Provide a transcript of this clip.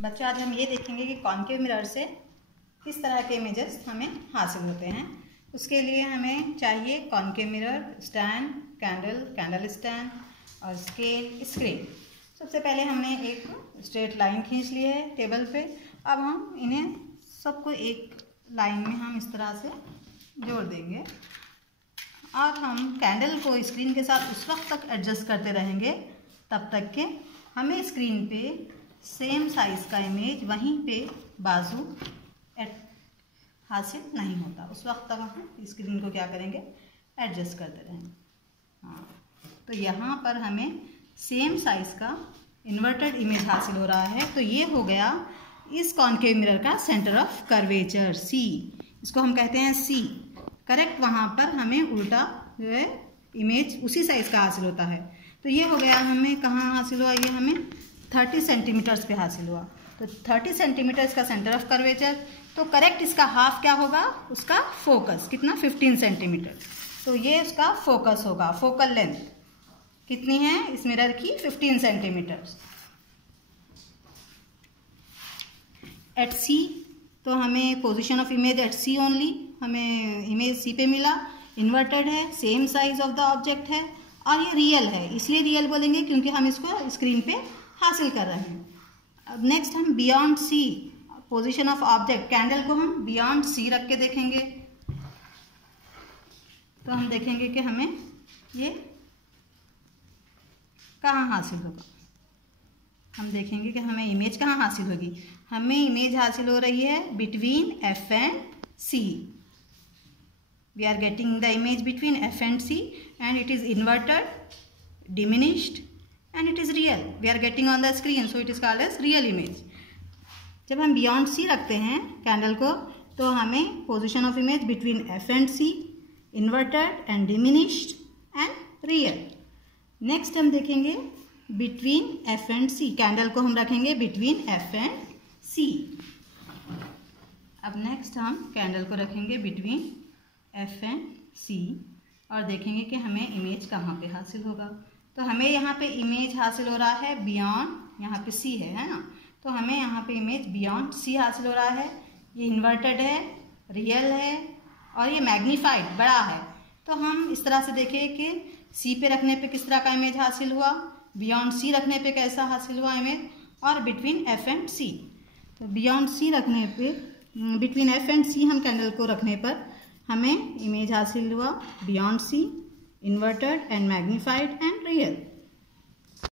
बच्चों आज हम ये देखेंगे कि कॉन्केव मिरर से किस तरह के इमेजेस हमें हासिल होते हैं। उसके लिए हमें चाहिए concave mirror, stand, candle stand और स्केल, स्क्रीन। सबसे पहले हमने एक स्ट्रेट लाइन खींच ली है टेबल पे। अब हम इन्हें सबको एक लाइन में हम इस तरह से जोड़ देंगे और हम कैंडल को स्क्रीन के साथ उस वक्त तक एडजस्ट करते रहेंगे तब तक के हमें स्क्रीन पे सेम साइज़ का इमेज वहीं पे बाजू हासिल नहीं होता। उस वक्त तक हम स्क्रीन को क्या करेंगे, एडजस्ट करते रहेंगे। हाँ, तो यहाँ पर हमें सेम साइज़ का इन्वर्टेड इमेज हासिल हो रहा है। तो ये हो गया इस कॉन्केव मिरर का सेंटर ऑफ कर्वेचर सी। इसको हम कहते हैं सी। करेक्ट, वहाँ पर हमें उल्टा जो है इमेज उसी साइज़ का हासिल होता है। तो ये हो गया, हमें कहाँ हासिल हुआ, ये हमें 30 सेंटीमीटर्स पे हासिल हुआ। तो 30 सेंटीमीटर्स का सेंटर ऑफ कर्वेचर। तो करेक्ट इसका हाफ क्या होगा, उसका फोकस कितना, 15 सेंटीमीटर। तो ये उसका फोकस होगा। फोकल लेंथ कितनी है इस मिरर की, 15 सेंटीमीटर। एट सी, तो हमें position of image at C only, हमें इमेज सी पे मिला, इन्वर्टेड है, same size of the object है और ये रियल है। इसलिए रियल बोलेंगे क्योंकि हम इसको स्क्रीन पे हासिल कर रहे हैं। अब नेक्स्ट हम beyond C, position of object, candle को हम बियॉन्ड सी रख के देखेंगे। तो हम देखेंगे कि हमें ये कहाँ हासिल होगा। हम देखेंगे कि हमें इमेज कहाँ हासिल होगी। हमें इमेज हासिल हो रही है between F and C. We are getting the image between F and C and it is inverted, diminished and it is real. We are getting on the screen, so it is called as real image. जब हम beyond सी रखते हैं candle को तो हमें position of image between F and C, inverted and diminished and real. Next हम देखेंगे between F and C, candle को हम रखेंगे बिटवीन एफ एंड सी। अब नेक्स्ट हम कैंडल को रखेंगे बिटवीन एफ एंड सी और देखेंगे कि हमें इमेज कहाँ पे हासिल होगा। तो हमें यहाँ पे इमेज हासिल हो रहा है बियॉन्ड, यहाँ पे सी है ना, तो हमें यहाँ पे इमेज बियॉन्ड सी हासिल हो रहा है। ये इन्वर्टेड है, रियल है और ये मैग्नीफाइड, बड़ा है। तो हम इस तरह से देखें कि सी पे रखने पे किस तरह का इमेज हासिल हुआ, बियॉन्ड सी रखने पे कैसा हासिल हुआ इमेज, और बिटवीन एफ एंड सी। तो बियॉन्ड सी रखने पे, बिटवीन एफ एंड सी हम कैंडल को रखने पर हमें इमेज हासिल हुआ beyond C, inverted and magnified and real.